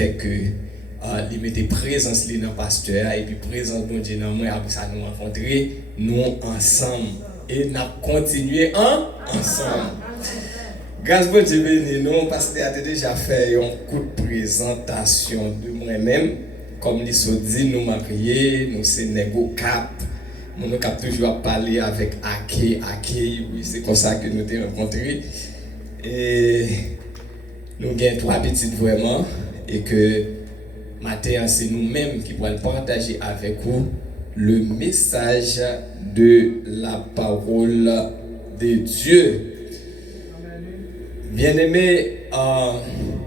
fait que il mettait présence dans le pasteur et puis présence bon Dieu dans moi après ça nous rencontrer nous ensemble et nous continuer ensemble. Grâce bon Dieu béni nous pasteur a déjà fait un coup de présentation de moi-même comme il se dit nous mariés nous c'est négo cap nous cap toujours parler avec Ake oui c'est comme ça que nous t'ai rencontré et nous avons 3 petites vraiment et que maintenant c'est nous-mêmes qui pourrons partager avec vous le message de la parole de Dieu. Bien-aimé,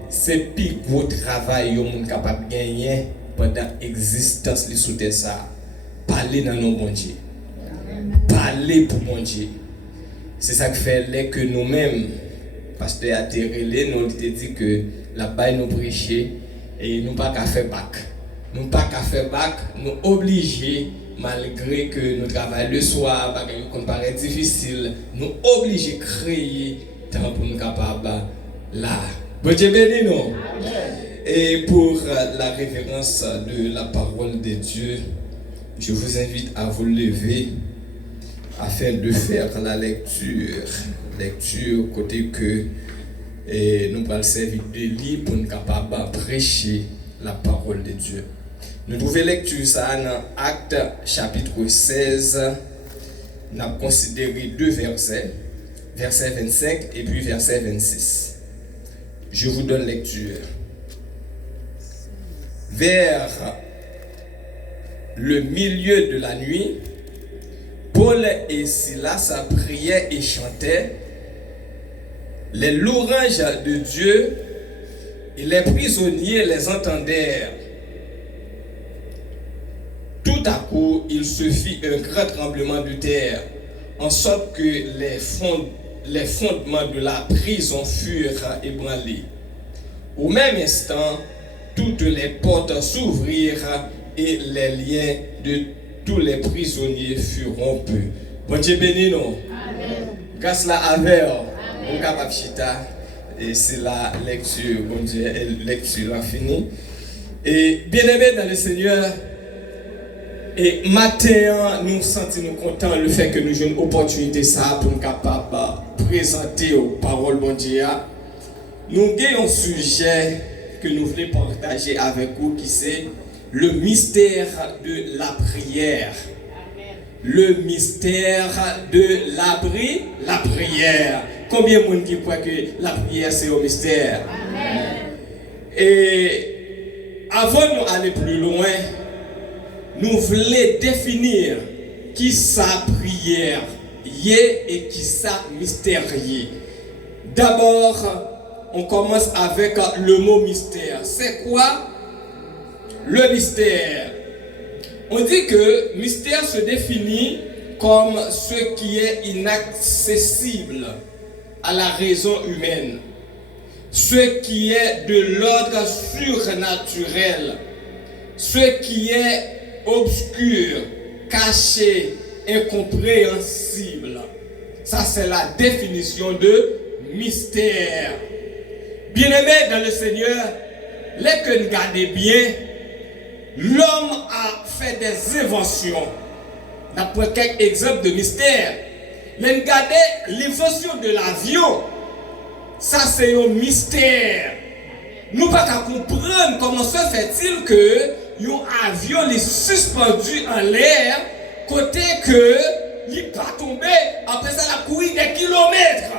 c'est plus gros travail que nous sommes capables de gagner pendant l'existence de sous ça. Parler dans nos bon Dieu. Parler pour mon Dieu. C'est ça qui fait que nous-mêmes, pasteur a terrelé, nous te dit que la baille nous prêcher et nous pas qu'à faire bac. Nous pas qu'à faire bac, nous obligés malgré que nous travaillons le soir, parce que nous paraît difficile, nous obligés de créer temps pour nous capables là. Bon Dieu béni nous. Et pour la révérence de la parole de Dieu, je vous invite à vous lever afin de faire la lecture côté que nous allons servir de livre pour nous capables de prêcher la parole de Dieu. Nous trouvons lecture ça dans Actes chapitre 16. Nous avons considéré 2 versets, verset 25 et puis verset 26. Je vous donne lecture. Vers le milieu de la nuit, Paul et Silas priaient et chantaient les louanges de Dieu et les prisonniers les entendèrent. Tout à coup, il se fit un grand tremblement de terre, en sorte que les fondements de la prison furent ébranlés. Au même instant, toutes les portes s'ouvrirent et les liens de tous les prisonniers furent rompus. Bon Dieu béni nous. Grâce la avec on capable chita et c'est la lecture bon Dieu lecture finie. Et bien-aimés dans le Seigneur, et matin nous sentons contents le fait que nous ayons une opportunité ça pour nous capable présenter aux paroles bon Dieu. Nous avons un sujet que nous voulons partager avec vous qui c'est le mystère de la prière. Le mystère de la prière. Combien de monde qui croit que la prière c'est un mystère? Amen. Et avant de aller plus loin, nous voulons définir qui sa prière est et qui sa mystère est. D'abord, on commence avec le mot mystère. C'est quoi le mystère? On dit que mystère se définit comme ce qui est inaccessible à la raison humaine, ce qui est de l'ordre surnaturel, ce qui est obscur, caché, incompréhensible. Ça, c'est la définition de mystère. Bien-aimés dans le Seigneur, les que nous gardons bien, l'homme a fait des inventions. On prend quelques exemples de mystère. Mais regardez l'invention de l'avion. Ça c'est un mystère. Nous ne pouvons pas comprendre comment se fait-il que un avion est suspendu en l'air, côté que il n'est pas tombé, après ça il a couru des kilomètres.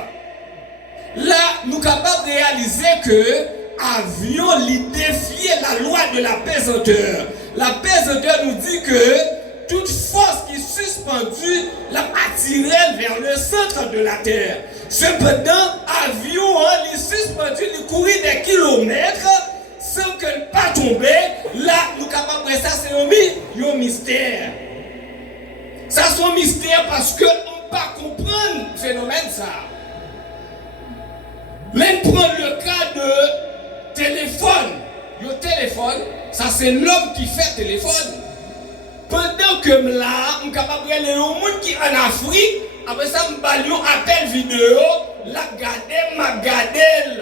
Là, nous sommes capables de réaliser que l'avion défiait la loi de la pesanteur. La pesanteur nous dit que toute force qui est suspendue l'a attiré vers le centre de la terre. Cependant, l'avion est suspendu, il courait des kilomètres sans qu'elle ne pas tomber. Là, nous sommes capables de ça, c'est un mystère. Ça, c'est un mystère parce qu'on ne peut pas comprendre le phénomène. Ça. Même prendre le cas de téléphone. Le téléphone, ça c'est l'homme qui fait téléphone. Pendant que là, on est capable de aller au monde qui est en Afrique, après ça, on va un appel vidéo, la garder, ma garder.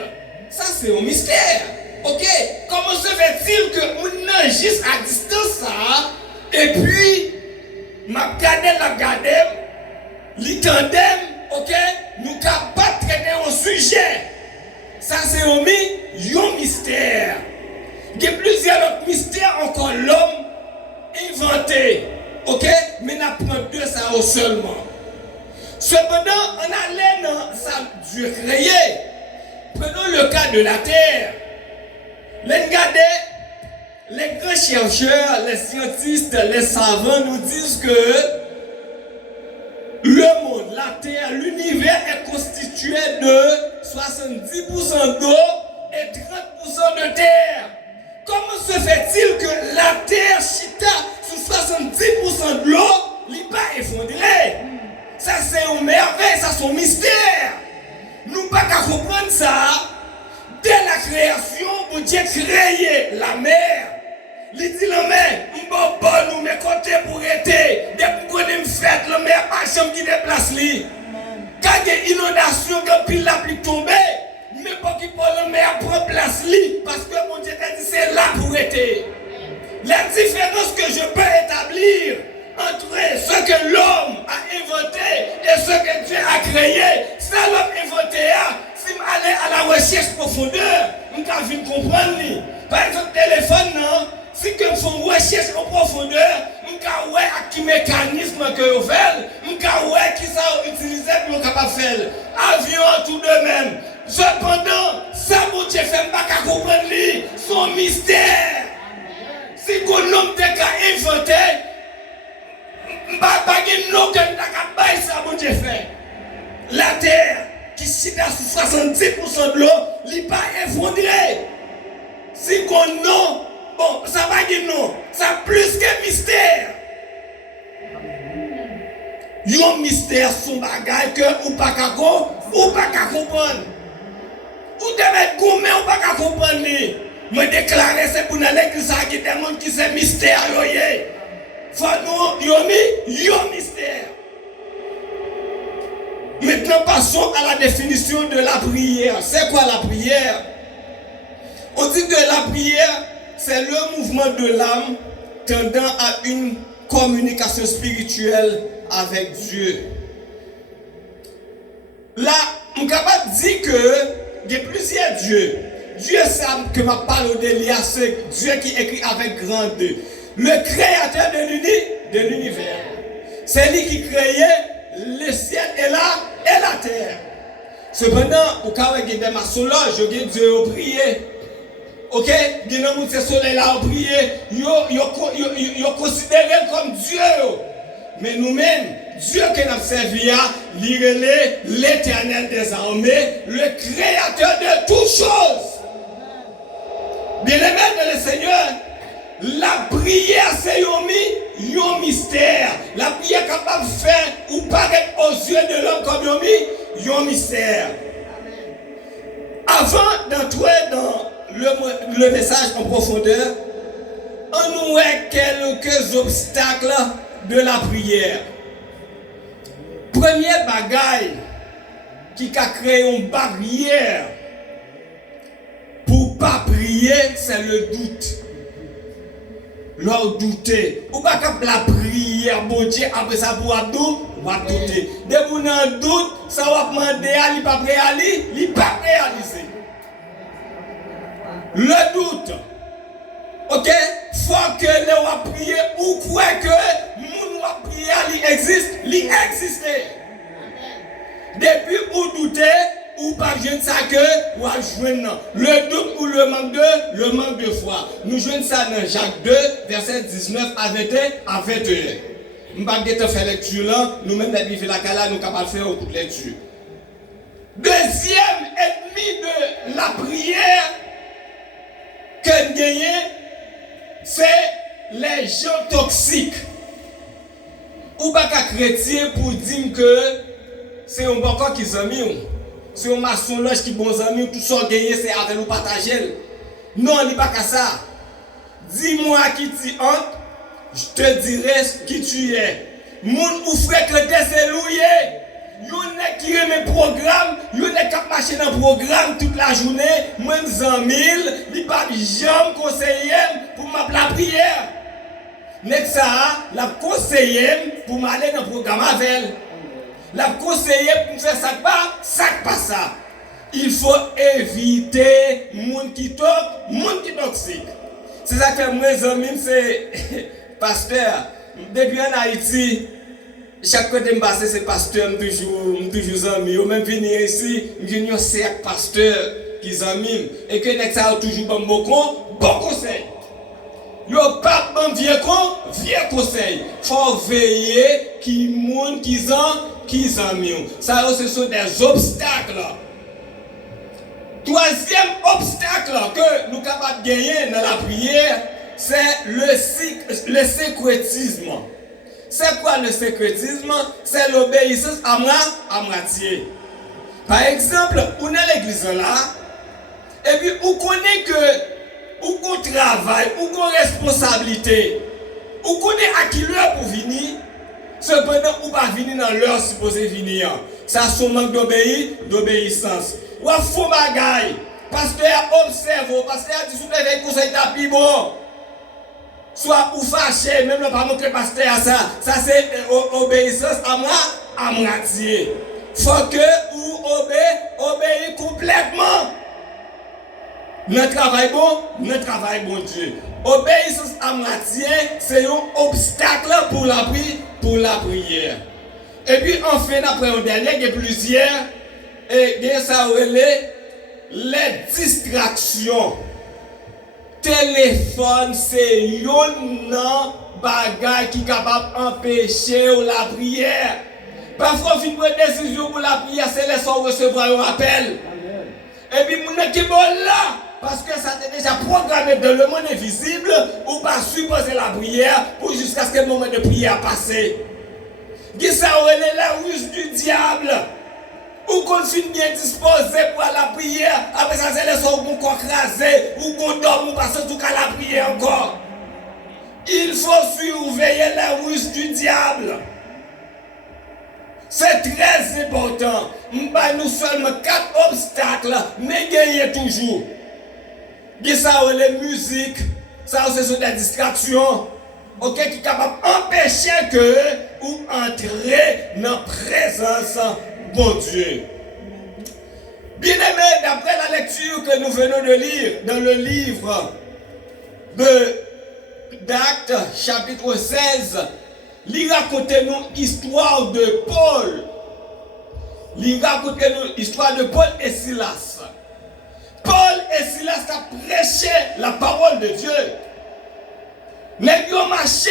Ça c'est un mystère. Ok? Comment se fait fait-il que on a juste à distance ça, et puis, m'a gardé, l'itandem, ok, nous capables de traiter un sujet. Ça c'est un mystère. Il y a plusieurs autres mystères encore l'homme inventé, ok, mais nous prenons deux ça seulement. Cependant, on allait dans ça Dieu créé. Prenons le cas de la terre. Les grands chercheurs, les scientifiques, les savants nous disent que le monde, la terre, l'univers est constitué de 70% d'eau et 30% de terre. Comment se fait-il que la terre chita sur 70% de l'eau n'est pas effondrée? Ça c'est une merveille, ça c'est un mystère. Nous ne pouvons pas comprendre ça. Dès la création, Dieu a créé la mer. Il dit la mer, nous met côté pour été. Dès que nous avons fait la mer, pas chambre qui déplace lui. Quand il y a une inondation, quand pile la pluie tombe, mais pas qu'il peut la mer prendre place lui. Parce que mon Dieu a dit c'est là pour été. La différence que je peux établir entre ce que l'homme a inventé et ce que Dieu a créé, ça l'homme inventé a. Si je allais à la recherche profondeur, je vais comprendre. Par exemple, téléphone, non? Si je fais une recherche en profondeur, je vais voir quel mécanisme que je fais, je vais voir qui ça utilisé pour capable faire. Avion, tout de même. Cependant, ça, mon Dieu, fait pas comprendre son mystère. Si un homme t'a inventé, je ne vais pas ça, mon Dieu, fait. La terre qui chute à 70% de l'eau, il n'est pas effondré. Si qu'on non, bon, ça va dire non, ça plus que mystère. Il y a un mystère son bagage que ou pas qu'à comprendre. Ou devez gourmet ou pas qu'à comprendre. Me déclarer c'est pour l'église qui demande qui c'est mystère. Faut nous, il y a un mystère. Maintenant, passons à la définition de la prière. C'est quoi la prière? On dit que la prière, c'est le mouvement de l'âme tendant à une communication spirituelle avec Dieu. Là, on est capable de dire que il y a plusieurs dieux. Dieu, c'est que ma parole de l'IA, c'est Dieu qui écrit avec grand D. Le créateur de l'univers. C'est lui qui créait le ciel et la terre. Cependant, au cas où il y a des maçons là, je dis Dieu a prié. Ok? Il y a des soleil là a prié. Ils ont considéré comme Dieu. Mais nous-mêmes, Dieu que nous avons servi, il est l'éternel des armées, le créateur de toutes choses. Bien-aimés de le Seigneur, la prière c'est un mystère. La prière capable de faire ou paraître aux yeux de l'homme comme un mystère. Avant d'entrer dans le message en profondeur, on nous voit quelques obstacles de la prière. Premier bagaille qui a créé une barrière pour ne pas prier, c'est le doute. Leur douter. Ou pas que la prière, bon Dieu, après ça pour douter. Dès que vous avez un doute, ça va demander à lui pas réaliser. Le doute. Ok? Faut que l'on va prier ou quoi que nous va prier, il existe, il existe. Depuis où douter, ou pas je ne sais que, ou à joindre le doute ou le manque de foi. Nous joignons ça dans Jacques 2, verset 19 à 21. Je ne vais pas faire lecture là, nous-mêmes, nous la cala, nous sommes capables de faire une lecture. Deuxième ennemi de la prière que nous gagnons, c'est les gens toxiques. Ou pas qu'un chrétien pour dire que c'est un bon corps qui s'amuse. C'est un maçon loge qui bon amis, tout ça gagné, c'est avec nous partager. Non, il n'y a pas qu'à ça. Dis-moi qui tu entre, je te dirai qui tu es. Moun ou fréquenter c'est loué. Yon est qui remet programme, yon est qui marche dans le programme toute la journée, moi en mille, il pas jamais conseiller pour m'appeler la prière. Nek ça, la conseiller pour m'aller dans le programme avec elle. La conseiller pour faire ça pas ça. Il faut éviter monde qui toxique. C'est ça que mes amis, c'est pasteur. Depuis en Haïti, chaque côté me passe, c'est pasteur, toujours amis. Ou même venir ici, je suis un pasteur qui amis. Et que nek ça toujours bon conseil. Yo pas bon vieux conseil. Faut veiller qui monde qui amis. Ça ce sont des obstacles. Troisième obstacle que nous sommes capables de gagner dans la prière, c'est le sécrétisme. C'est quoi le sécrétisme? C'est l'obéissance à moitié. Par exemple, on est à l'église là, et puis on connaît que on travaille, on a responsabilité, on connaît à qui l'heure pour venir, cependant on pas venir dans l'heure supposée venir. Ça c'est un manque d'obéissance. Ou à faux bagaille. Pasteur observe, pasteur dit sous le conseil tapis bon. Soit ou fâché, même le pas montrer pasteur à ça. Ça c'est obéissance à moitié. Faut que ou obéir complètement. Notre travail bon Dieu. Obéissance à moitié, c'est un obstacle pour la prière. Et puis enfin, après un dernier, il y a plusieurs. Et bien ça les distractions. Téléphone c'est une bagage qui est capable d'empêcher la prière. Parfois on prend une décision pour la prière, c'est les soins recevoir un appel. Et puis mon qui est là parce que ça est déjà programmé dans le monde invisible ou pas supposer la prière pour jusqu'à ce que le moment de prière passe. Qui ça la ruse du diable. Ou qu'on soit bien disposé pour la prière, après ça c'est les soins qu'on crasé, ou qu'on dorme ou passe tout cas la prière encore. Il faut surveiller la ruse du diable. C'est très important. Nous seulement 4 obstacles, mais gagner toujours. Et ça, les musiques, ça ce sont des distractions. Ok, qui est capable d'empêcher que ou entrer dans la présence bon Dieu. Bien aimé, d'après la lecture que nous venons de lire dans le livre d'Actes, chapitre 16, il raconte nous l'histoire de Paul. Il raconte nous l'histoire de Paul et Silas. Paul et Silas ont prêché la parole de Dieu. Ils ont marché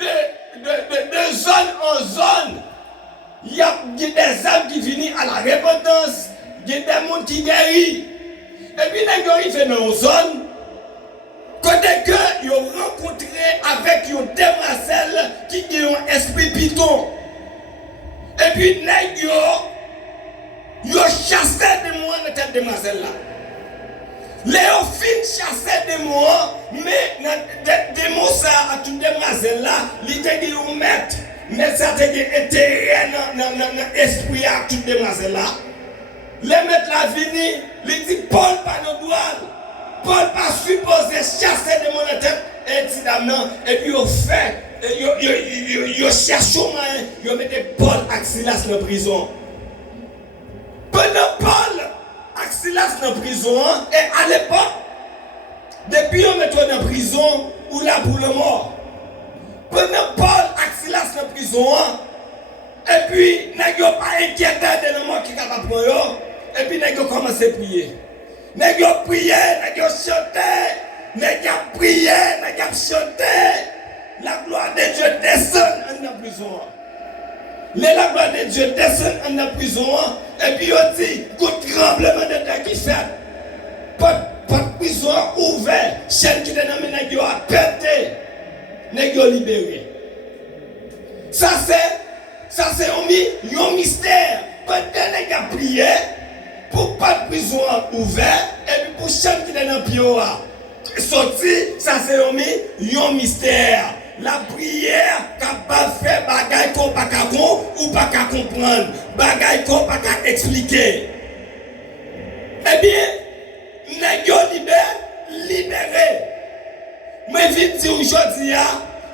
de zone en zone. Il y a des âmes qui viennent à la repentance, il y a des gens qui guérissent. Et puis, ils arrivent dans une zone, côté que ils ont rencontré avec une demoiselle qui a un esprit python. Et puis, ils ont chassé des mots dans cette demoiselle-là. Léo fin chassé des mots, mais des mots ça à toute demoiselle-là, il était dit un maître. Mais ça a été intérêt dans l'esprit à toutes les demoiselles là. Les maîtres la vini, ils disent Paul pas nos doigts. Paul pas supposé chasser des mots de tête. Et dit et puis ils fait, ils cherchent au moins, ils mettent Paul et Silas dans la prison. Pendant Paul et Silas dans la prison, et à l'époque, depuis on met dans la prison, ou là pour le mort. Pendant Paul et Silas dans la prison, et puis, ils n'ont pas inquiété de la mort qui est capable de prendre, et puis ils ont commencé à prier. Ils ont prié, ils ont chanté, ils ont prié, ils ont chanté. La gloire de Dieu descend en la prison. La gloire de Dieu descend en la prison, et puis ils dit, un tremblement de terre qui fait. Pas de prison ouverte, chaîne qui est dans le nègre a pété. Nègre libéré. Ça c'est un mystère. Pendant que a prié pour pas de prison ouverte et puis pour chaque qui est dans le pied sorti, ça c'est un mystère. La prière capable de faire bagaille qu'on pas qu'à ou pas qu'à comprendre, bagaille qu'on pas qu'à expliquer. Eh bien, nous libérés. Mais vite dire aujourd'hui,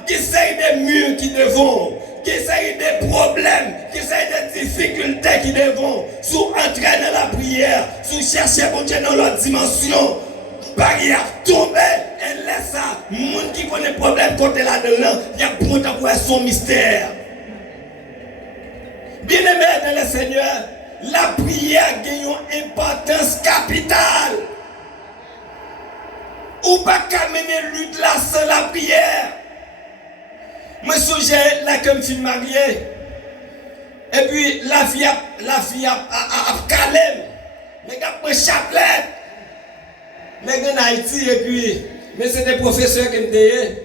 qu'il s'agit des murs qui devant, qu'il s'agit des problèmes, qu'il s'agit des difficultés qui devant, sous entrer dans la prière, sous chercher bon Dieu dans l'autre dimension. Barrière tomber et laisse ça. Monde qui connaît problème côté là-dedans, il y a pour t'envoyer son mystère. Bien-aimé dans le Seigneur, la prière gagne une importance capitale. Ou pas qu'à mener lutte là sans la prière. Moi sujet là comme je suis marié. Et puis la fille a calme. Les gars prennent chapelet. Les gars en Haïti et puis mais c'est des professeurs qui me disent.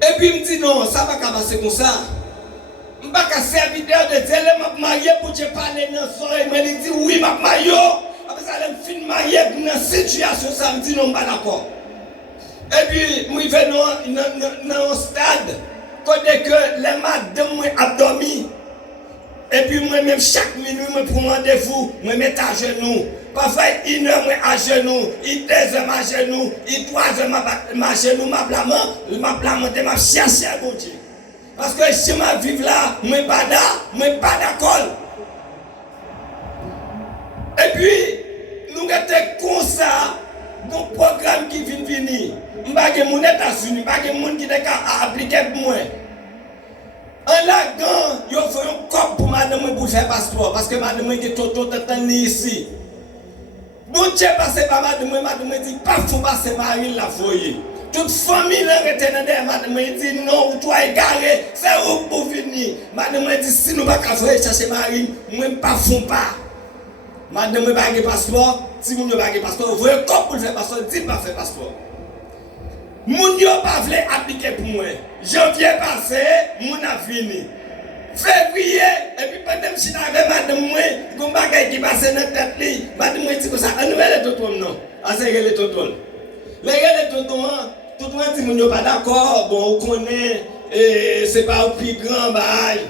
Et puis il me dit non, ça va pas passer comme ça. Je ne vais pas serviteur de Dieu, je vais marié pour te parler dans son oreille. Il dit oui, je vais marié. Après ça, je suis marié dans une situation, ça me dit non, je ne suis pas d'accord. Et puis, je vais dans un stade, côté que les madames ont dormi. Et puis, moi-même, chaque minute, je prends rendez-vous, je me mets à genoux. Parfois, 1 heure, à genoux, 2 heures, à genoux, 3 heures, à genoux, je cherche à bon Dieu. Parce que si je vis là, je ne suis pas d'accord. Et puis, nous sommes comme ça, dans le programme qui vient venir. Je ne suis pas de mon États-Unis, je ne suis pas de mon qui est appliqué pour moi. En là-dedans, il faut un corps pour madame pour faire passeport. Parce que madame est tout ici. Bon Dieu, passez par madame dit, pas faut passer par la foyer. Toute famille là retient derrière madame dit non, toi égaré, c'est où pour venir. Madame dit si nous pas faire chercher Marine, moi pas font pas. Madame pas de passeport, si vous n'avez pas de passeport, vous voyez comme pour faire passeport, dit pas faire passeport. Moun yo pas voulu appliquer pour moi. Janvier passé, moun a fini. Février, et puis pendant que je suis avec madame moi, il y a un bagage qui passe dans la tête li. Madame moi dit que ça, on ne veut les tontons non. Ah c'est les tontons. Les tontons, tout le monde dit moun yo pas d'accord, bon on connaît, c'est pas au plus grand bail.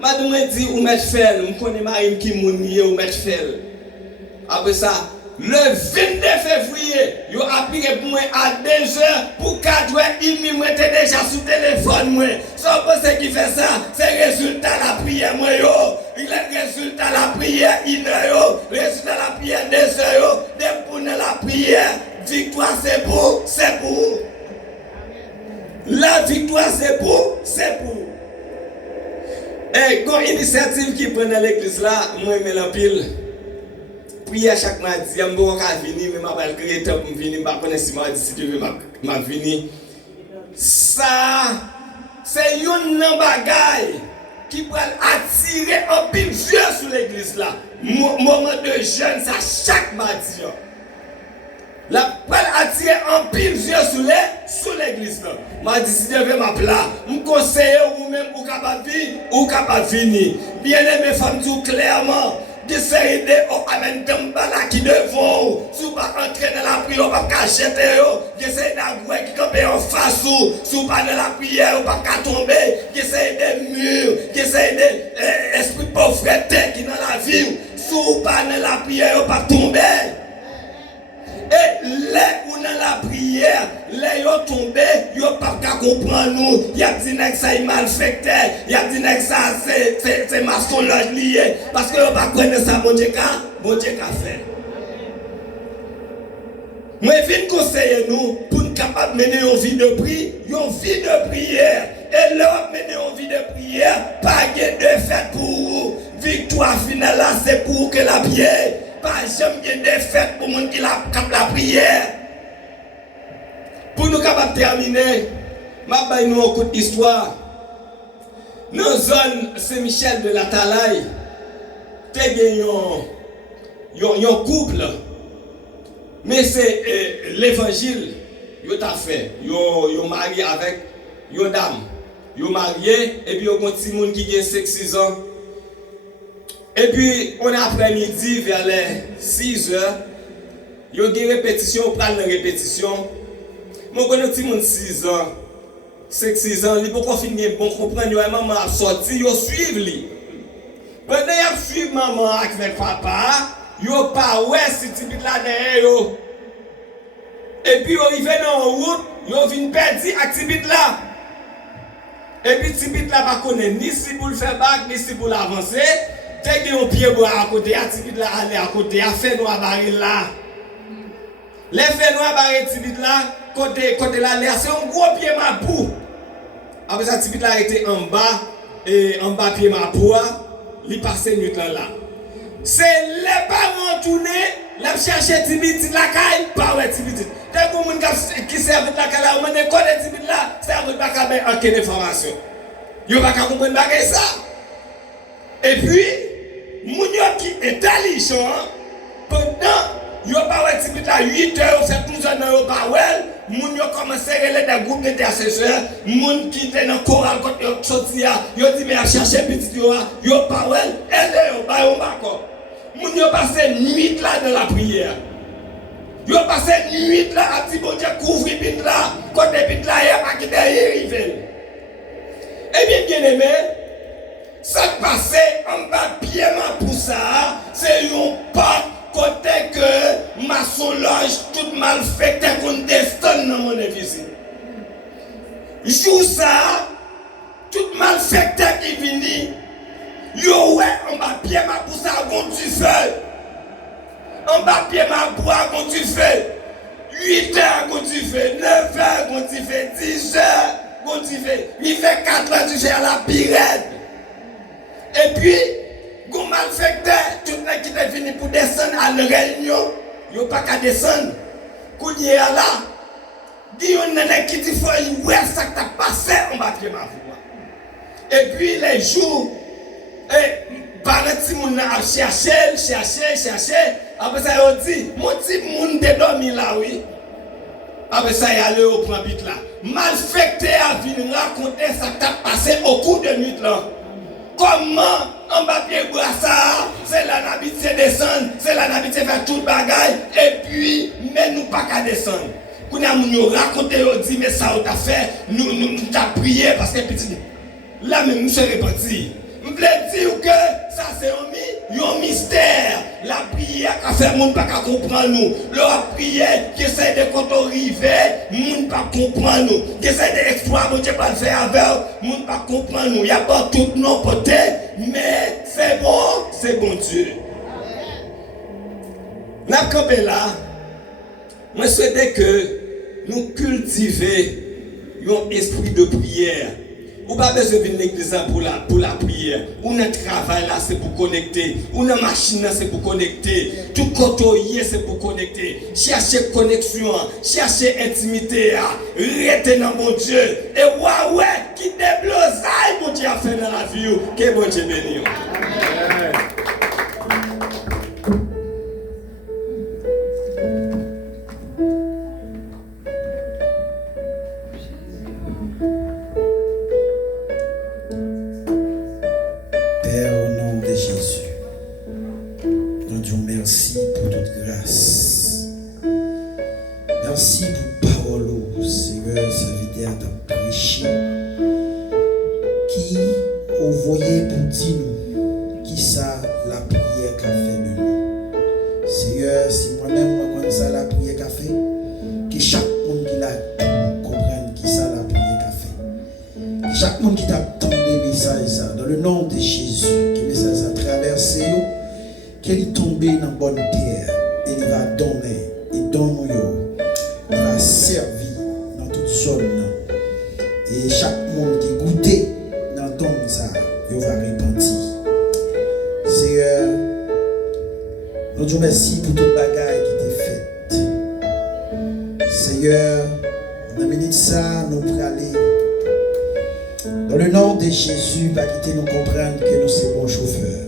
Madame moi dit ou mettre fel, on connaît Marine qui moun yé ou mettre fel. Après ça, le 22 février, ils ont appliqué pour moi à 2 heures, pour 4 heures, ils m'ont déjà sous téléphone. Moi. Sauf que ce qui fait ça, c'est le résultat de la prière. Moi, il est le résultat de la prière, le résultat de la prière 2 heures, pour la prière, victoire c'est pour, c'est pour. La victoire c'est pour, c'est pour. Et quand initiative qui prend dans l'église là, moi, je mets la pile. Prière chaque mardi, je ne vais pas venir, mais je vais créer temps pour venir, je ne vais pas connaître si mardi si Dieu veut venir. Ça, c'est une bagaille qui peut attirer un pile vieux sur l'église là. Moment de jeûne, ça chaque mardi. La peut attirer un pile vieux sur l'église là. Mardi si Dieu veut m'appeler, je me conseille ou même ou capable venir. Bien aimé, femme dit clairement. D'essayer de qui devant, si vous pas entrer dans la prière, vous pas cacher, d'essayer d'agouer qui campe en face, si vous pas dans la prière, vous pas tomber, d'essayer des murs, d'essayer des esprits de pauvreté qui dans la vie, si vous pas dans la prière, vous pas tomber. Et là où dans la prière, là yo tombé, yo pas qu'à comprendre nous. Il y a dit que ça est malfecté, il y a dit que ça c'est maçonnage lié. Parce que yo pas connaître ça, bon Dieu qu'a fait. Moi je viens conseiller nous pour nous capable mener une vie de prière, Et là mener une vie de prière, pas de fête pour vous. Victoire finale là, c'est pour que la prière. Pas jamais de défaite pour les gens qui capent la prière. Pour nous capables de terminer, je vais vous un coup d'histoire. Dans la zone Saint-Michel de la Talaye, il y a un couple. Mais c'est l'évangile qui a fait. Ils sont mariés avec une dame. Ils sont mariés et puis ils ont un petit monde qui a 5-6 ans. Et puis, on après-midi, vers les 6 heures, il y a une répétition, on prend une répétition. Mon petit monde 6 ans, 5-6 ans, il peut pas finir bon comprendre yo maman a sorti, yo suivre lui. Pendant y suivre maman avec papa, yo pas ouais si petit là derrière yo. Et puis yo arrivé dans route, yo vinn perdre activité là. Et puis petit là pas connaît ni si pour le faire bac ni si pour l'avancer. Dès que yon pied bois à côté, activité là aller à côté, a fait noir baril là. Les faits noirs baril activité là, côté là c'est un gros pied mapou. Après ça activité là était en bas pied mapou, il passait nuit là. C'est les parents tourner, la chercher Tibiti la caille, pas ouais Tibiti. Dès qu'on moun qui servent la caille là, on ne connaît Tibiti là, ça veut pas qu'à ben aucune information. Yo pas qu'à comprendre bagay ça. Et puis, moun yo qui est intelligent, pendant yo pas ouais Tibiti là 8 heures, c'est 12 heures yo pas ouais, moun yo commencé à relais des groupes d'intercesseurs, moun qui était dans chorale quand yo sorti yo dit mais à chercher petit yo pas ouais, aidez yo ba yo bako. Moun yo passé nuit là dans la prière. Yo passé nuit là à petit bon Dieu couvrir bit là, côté bit là y a pas qui derrière rivel. Et bien aimé, ça passait en bas pied ma pour ça, c'est un pas côté que ma solange tout mal fait qu'on descend dans mon église. Joue ça, tout mal fait qui vini. Yo ouais, en bas pied ma pour ça gon du feu. En bas pied ma bois gon du feu. 8 heures gon du feu, 9 heures gon du feu, 10 heures gon du feu. Il fait 4 heures du feu à la pirate. Et puis gon malfecteur, tout le monde qui est venu pour descendre à la réunion, yo pas qu'à descendre. Kounye là, dit on nene qui dit faut ouais ça que t'as passé en bas pied ma bois. Et puis les jours et parenti moun a cherché. Après ça il dit mon petit moun te dormi là oui. Après ça il allé au plan bit là. Malfecté a venu raconter ça qui t'a passé au cours de nuit là. Comment en bas pied bois ça, c'est la n'habitude descendre, c'est la n'habitude faire tout bagaille et puis mais nous pas qu'à descendre. Quand nous raconter on dit mais ça on t'a fait, nous t'a prié parce que petit là même nous sommes repentis. Je voulais dire que ça c'est un mystère. La prière qu'a fait, moun pas comprendre nous. La prière qui essaie de arriver, moun pas comprendre nous. Qui essaie d'exploiter, moun pas le faire avec, moun pas comprendre nous. Il y a pas tout non peut-être, mais c'est bon Dieu. N'a campé là, moi souhaite que nous cultivions un esprit de prière. Ou pas besoin de venir l'église pour la prière. Ou notre travail là c'est pour connecter. Ou notre machine là c'est pour connecter. Tout côté c'est pour connecter. Chercher connexion, chercher intimité, rester dans mon Dieu. Et ouais, qui déblouse, mon Dieu a fait dans la vie. Que bon Dieu bénisse. Merci pour parole, Seigneur, serviteur t'a prêché, qui au voyez pour dire nous, qui ça la prière qu'a fait de nous. Seigneur, si moi-même je connais ça la prière qu'a fait, que chaque monde qui l'a comprenne qui ça la prière qu'a fait. Que chaque monde qui t'a entendu des messages, dans le nom de Jésus, que le message a traversé, qu'il est tombé dans la bonne terre, et il va donner, et donne-nous. Il va servir dans toute zone. Et chaque monde qui goûte dans ton ça, il va repentir. Seigneur, nous te remercions pour toute bagaille qui t'est faite. Seigneur, dans la minute ça, nous pour aller. Dans le nom de Jésus, va quitter nous comprendre que nous sommes bons chauffeurs.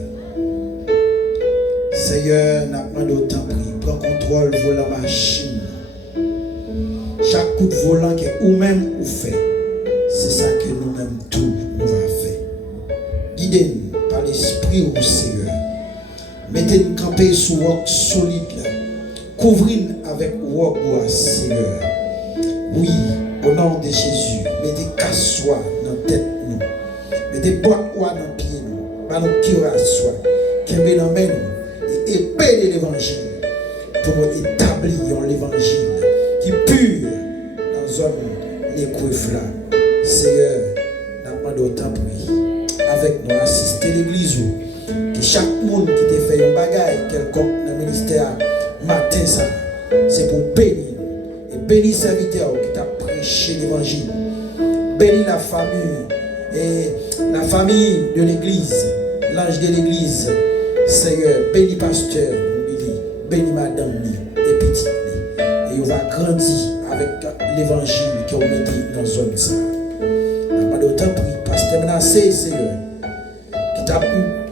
Seigneur, nous demandons autant prix. Prends contrôle volant machine. Chaque coup de volant que vous-même vous faites, c'est ça que nous-mêmes tout nous va faire. Guidez-nous par l'esprit au Seigneur. Mettez-nous camper sous roc solide. Couvrez-nous avec roc bois, Seigneur. Oui, au nom de Jésus, mettez casse-soie dans la tête nous. Mettez boîte-oie dans le pied nous. Pas nous qui rassoie. Qui est dans nous. Et épée de l'évangile. Pour nous établir l'évangile qui pur dans la zone les coups là. Seigneur, nous demandons autant pour avec nous assister l'église. Que chaque monde qui te fait un bagage, quelconque dans le ministère, matin ça, c'est pour bénir. Et bénir serviteur qui t'a prêché l'évangile. Bénis la famille et la famille de l'église, l'ange de l'église. Seigneur, bénis pasteur, bénis madame et petite. Et on va grandir avec l'évangile qui on met dans la zone ça. On va d'autant prier, pasteur menacé, Seigneur, qui t'a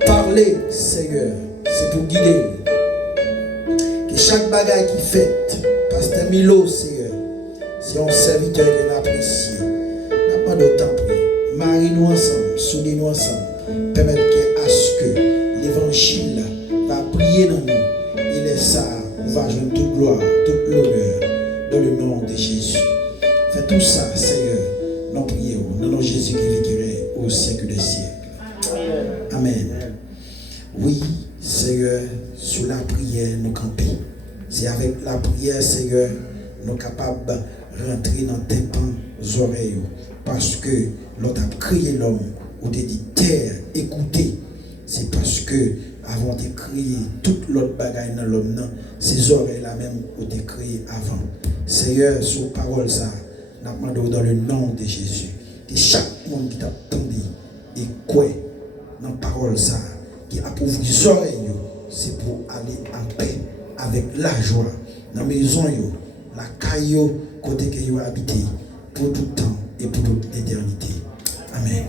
parlé, Seigneur, c'est pour guider. Que chaque bagaille qui fait, pasteur Milo, Seigneur, c'est un serviteur qui l'a apprécié. N'a pas d'autant prier. Marie-nous ensemble, soudez-nous ensemble, permettre à ce que l'évangile va briller dans nous. Et laisse ça, on va jouer toute gloire, toute l'honneur dans le nom de Jésus. Fais tout ça, Seigneur, nous prions, dans le nom de Jésus qui vécurait au siècle des siècles. Amen. Oui, Seigneur, sous la prière, nous camper. C'est avec la prière, Seigneur, nous sommes capables de rentrer dans tes oreilles. Parce que l'on a créé l'homme, ou dit terre, écoutez. C'est parce que avant de créer toute l'autre bagaille dans l'homme, ces oreilles-là même ont été créées avant. Seigneur, sous parole ça, nous demandons dans le nom de Jésus, que chaque monde qui t'a entendu et quoi dans la parole ça, qui a pour les oreilles, c'est pour aller en paix avec la joie dans la maison, la caillou, côté que vous habitez, pour tout temps et pour toute l'éternité. Amen.